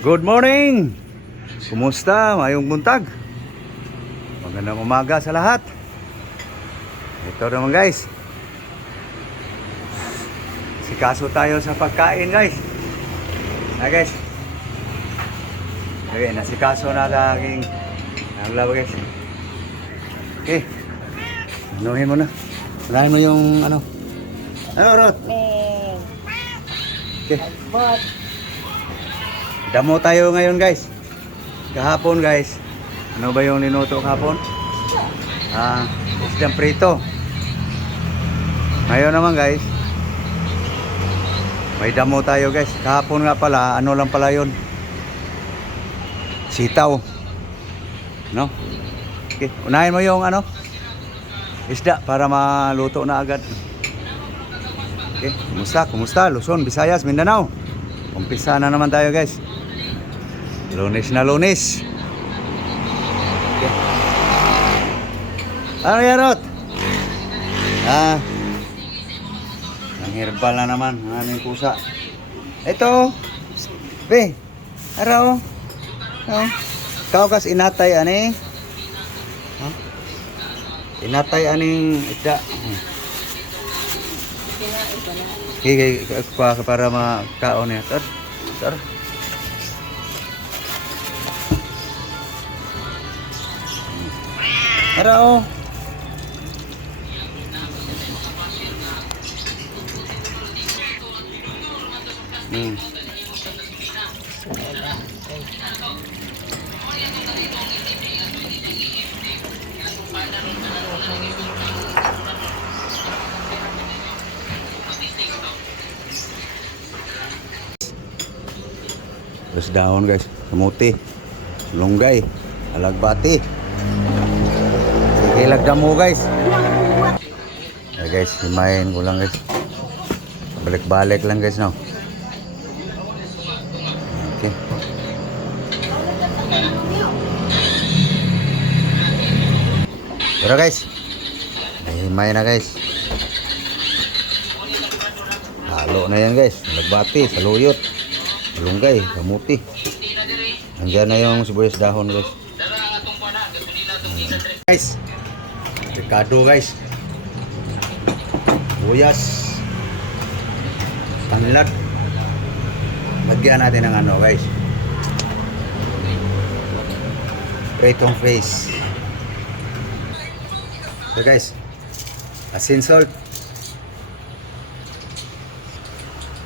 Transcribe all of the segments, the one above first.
Good morning! Kumusta? Mayong buntag. Magandang umaga sa lahat. Ito naman guys. Sikaso tayo sa pagkain guys. Guys. Okay, nasikaso na aking naglaba guys. Okay. Anuhin mo na. Unahin mo yung ano. Ano, Rod? Okay. Damo tayo ngayon guys. Kahapon guys. Ano ba yung ninuto kahapon? Isdang prito. Ngayon naman guys. May damo tayo guys. Kahapon nga pala, ano lang pala yun? Sitaw. No? Okay. Unahin mo yung ano? Isda para maluto na agad. Okay. Kumusta? Kumusta? Luzon, Visayas, Mindanao. Umpisa na naman tayo guys. Lunes na Lunes. Okay. Ano yan, Rod? Ang herbal na naman ang aming pusa. Ito. Be. Araw. Kau kas inatay ani. Inatay aning isda. Okay, para makaon niya. Sir. Araw. Terus daun guys, kamuti, lunggay, alagbati. Ilag damo guys. Ay guys, himayin ko lang guys. Balik-balik lang guys no. Okay. Pero guys, himay na guys. Halo na yan guys. Alagbati, saluyot, lunggay, kamuti. Andiyan na yung sibuyas dahon guys. Guys, Ricardo guys, buyas, tanglad, lagyan natin ng ano guys, pritong face. So guys, asin salt.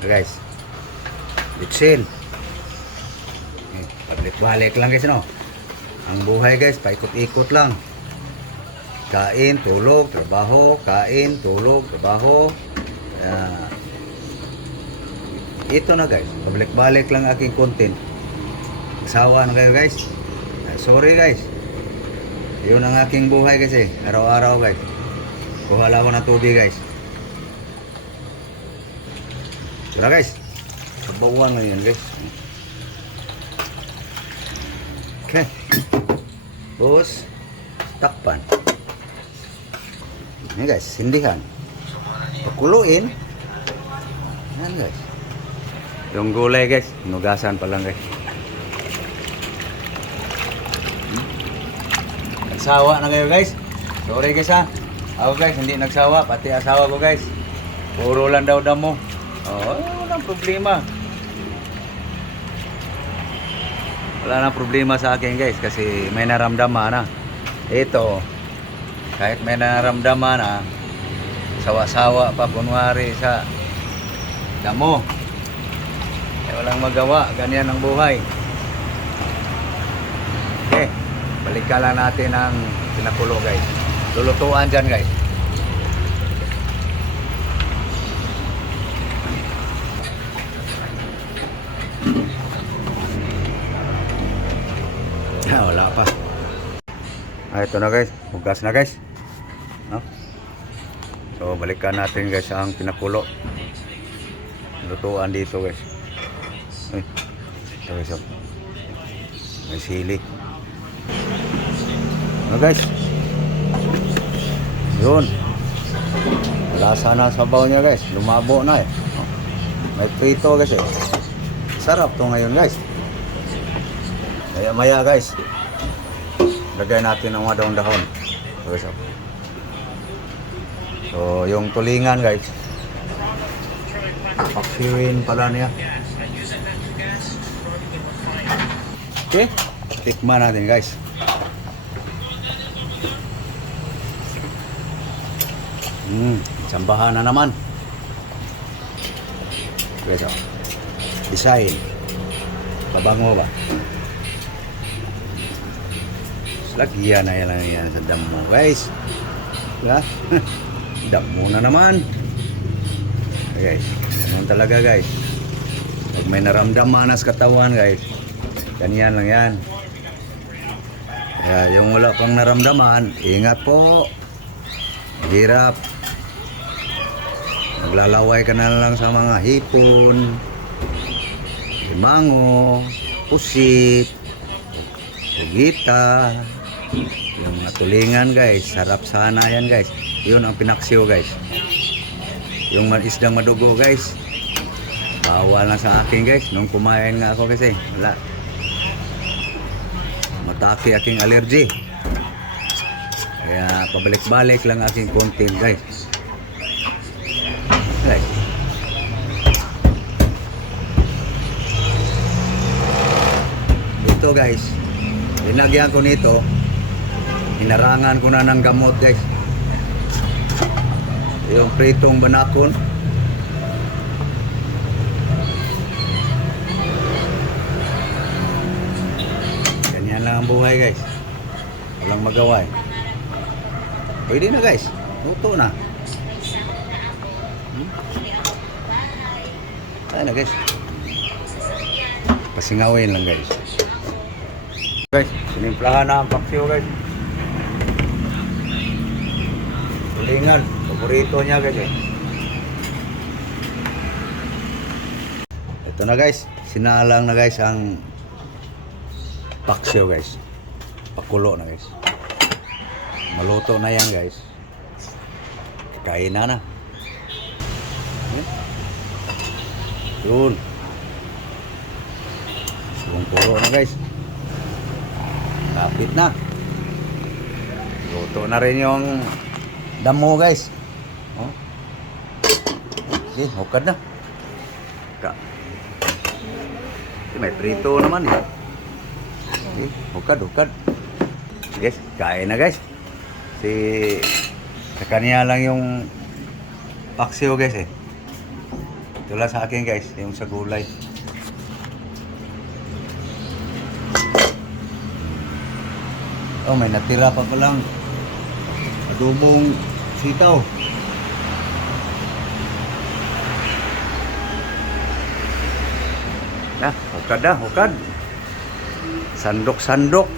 So guys, bitsin. Balik-balik lang guys no. Ang buhay guys, paikot-ikot lang. Kain, tulog, trabaho, kain, tulog, trabaho. Ito na guys, pabalik-balik lang aking content. Magsawa na kayo guys. Sorry guys. Yun ang aking buhay kasi, araw-araw guys. Kuha lang ako ng tubig guys. Tara guys, sabawan na yan guys. Okay. Tapos takpan. Ini guys, sindihan. Pakuluin. Yan guys. Yung gulay guys, nugasan pa lang guys. Nagsawa na kayo guys. Sorry guys ha. Ako guys, hindi nagsawa. Pati asawa ko guys. Puro lang daw damo. Walang problema. Wala nang problema sa akin guys kasi may naramdaman na. Ito, kahit may naramdaman na, sawa-sawa pa kunwari sa damo. Walang magawa, ganyan ang buhay. Okay, balikan lang natin ang pinakulo guys. Lulutuan dyan guys. Wala pa. Ito na guys, hugas na guys. So balikan natin guys ang pinakulo. Lutuan dito guys. Ito guys. May sili. Guys. Yun. Lasa na sabaw niya guys. Lumabo na eh. May prito guys eh. Sarap to ngayon guys. Maya guys, lagay natin ang mga dahon-dahon. So, yung tulingan guys, paksiwin pala niya. Okay, tikman natin guys. Sambahan na naman. Ito. Design. Kabango ba? Lagyan na lang yan sa damo guys. Diba? Damo na naman. Okay, ganun talaga guys. Pag may naramdaman sa katawan guys, ganyan lang yan. Kaya yung wala pang naramdaman, ingat po. Hirap. Naglalaway ka na lang sa mga hipon, limango, pusit, ugita, yung tulingan guys. Sarap sana yan guys. Yun ang pinaksiw guys. Yung isdang madugo guys, bawal na sa akin guys. Nung kumain nga ako kasi wala, matake aking allergy. Kaya pabalik-balik lang aking content guys. Guys. Ito guys, linagyan ko nito, hinarangan ko na ng gamot guys. Yung pritong banakon. Ganyan lang ang buhay guys. Walang magawa eh. Pwede na guys. Luto na. Ayan na guys. Pasingawin lang guys. Guys, sinimplahan na ang paksiw guys. Tulingan. Paborito niya guys eh. Ito na guys. Sinalang na guys ang paksiw guys. Pakulo na guys. Maluto na yan guys. Kain na. Yun. Kulo na guys. Kapit na. Luto na rin yung damo guys. Oh. Okay, hukad na. May prito naman eh. Okay, hukad. Guys, kain na guys. Sa kanya lang yung paksiw guys eh. Ito lang sa akin guys, yung sa gulay. Oh, may natira pa palang adobong sitaw. Hukad. Sandok.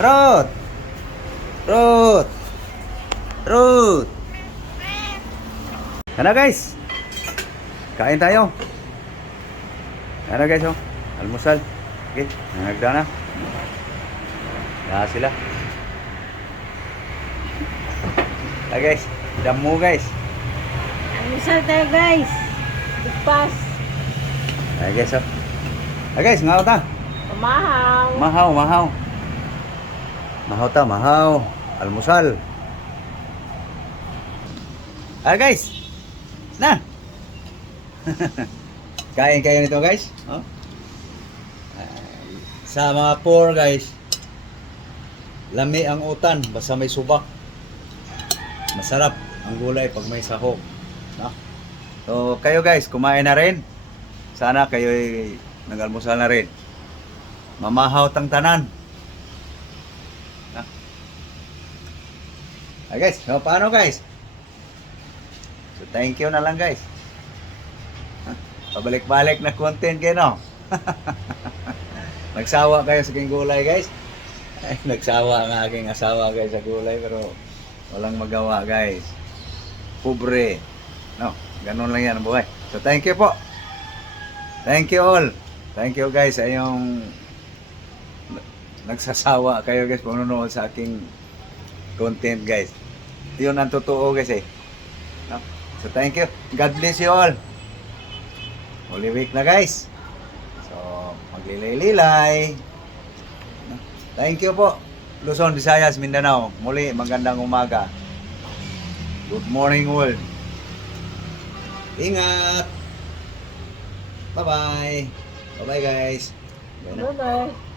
Rot. Ano guys? Kain tayo. Ano guys oh? Almusal. Okay, nangagda na. Yan sila. Guys, damo guys. Almusal tayo guys. Bukas. Guys oh. Guys, ngaw ta. Mahaw. Mahaw. Almusal. Guys. Na. Kain kayo nito guys. Oh. Sa mga poor guys, lami ang utan basta may subak. Masarap ang gulay pag may sahog. No? So kayo guys, kumain na rin. Sana kayo nag-almusal na rin. Mamahaw tang tanan. No? Guys, so paano guys? So thank you na lang guys. Pabalik-balik na content kayo no. Nagsawa kayo sa aking gulay guys. Ay, nagsawa ang aking asawa guys sa gulay pero walang magawa guys. Pobre. No, ganun lang yan ang buhay. So thank you po. Thank you all. Thank you guys sa yung nagsasawa kayo guys panonood sa aking content guys. Yun ang totoo guys eh. No? So thank you. God bless you all. Holy week na guys. So maglilay-lilay. Thank you po. Luzon, Visayas, Mindanao. Muli, magandang umaga. Good morning world. Ingat. Bye-bye. Bye-bye guys. Bye na. Bye-bye.